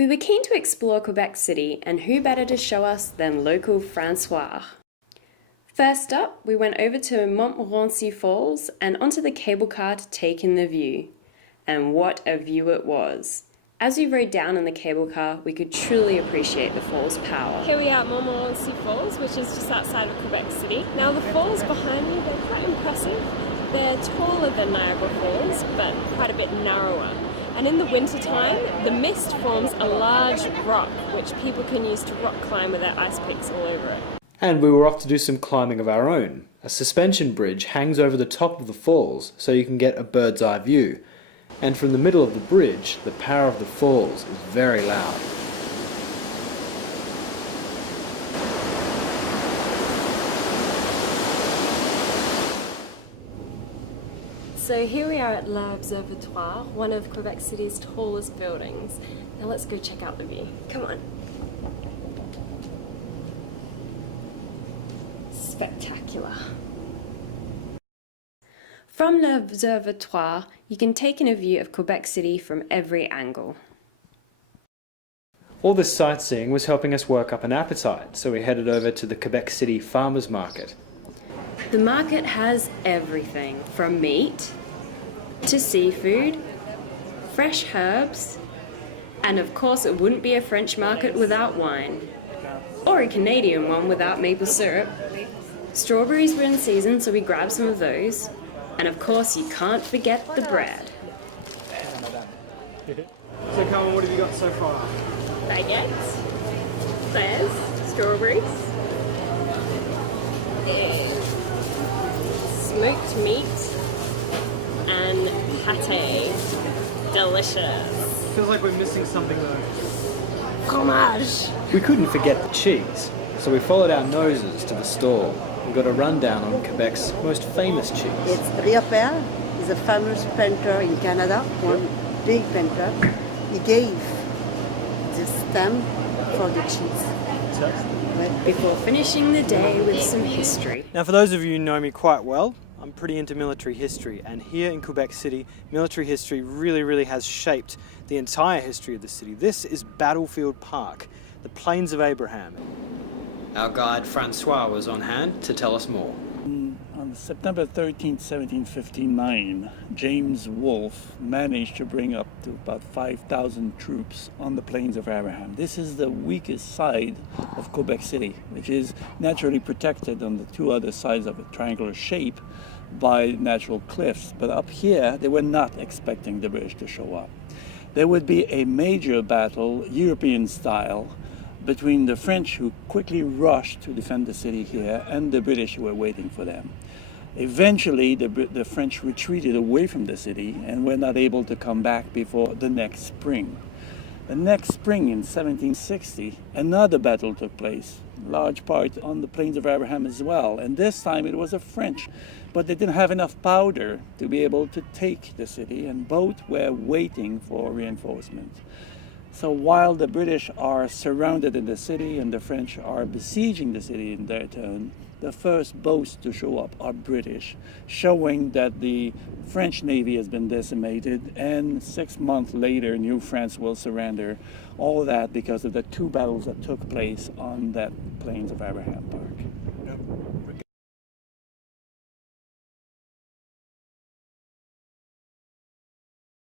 We were keen to explore Quebec City, and who better to show us than local Francois. First up, we went over to Montmorency Falls and onto the cable car to take in the view. And what a view it was! As we rode down in the cable car, we could truly appreciate the falls' power. Here we are at Montmorency Falls, which is just outside of Quebec City. Now the falls behind me, they're quite impressive. They're taller than Niagara Falls, but quite a bit narrower. And in the wintertime, the mist forms a large rock, which people can use to rock climb with their ice picks all over it. And we were off to do some climbing of our own. A suspension bridge hangs over the top of the falls, so you can get a bird's eye view. And from the middle of the bridge, the power of the falls is very loud. So here we are at l'Observatoire, one of Quebec City's tallest buildings. Now let's go check out the view. Come on. Spectacular. From l'Observatoire, you can take in a view of Quebec City from every angle. All this sightseeing was helping us work up an appetite, so we headed over to the Quebec City Farmers Market. The market has everything from meat to seafood, fresh herbs, and of course it wouldn't be a French market without wine, or a Canadian one without maple syrup. Strawberries were in season, so we grabbed some of those. And of course, you can't forget the bread. So Carmen, what have you got so far? Baguettes, pears, strawberries, and smoked meat, and pate. Delicious. Feels like we're missing something though. Fromage. We couldn't forget the cheese, so we followed our noses to the stall and got a rundown on Quebec's most famous cheese. It's Allan-Petale. He's a famous painter in Canada, one big painter. He gave the stamp for the cheese. Before finishing the day with some history. Now for those of you who know me quite well, I'm pretty into military history, and here in Quebec City, military history really has shaped the entire history of the city. This is Battlefield Park, the Plains of Abraham. Our guide Francois was on hand to tell us more. On September 13, 1759, James Wolfe managed to bring up to about 5,000 troops on the Plains of Abraham. This is the weakest side of Quebec City, which is naturally protected on the two other sides of a triangular shape by natural cliffs. But up here, they were not expecting the British to show up. There would be a major battle, European style, between the French, who quickly rushed to defend the city here, and the British who were waiting for them. Eventually, the French retreated away from the city and were not able to come back before the next spring. The next spring in 1760, another battle took place, large part on the Plains of Abraham as well, and this time it was the French, but they didn't have enough powder to be able to take the city, and both were waiting for reinforcement. So while the British are surrounded in the city and the French are besieging the city in their turn, the first boats to show up are British, showing that the French Navy has been decimated, and 6 months later New France will surrender. All that because of the two battles that took place on that Plains of Abraham Park.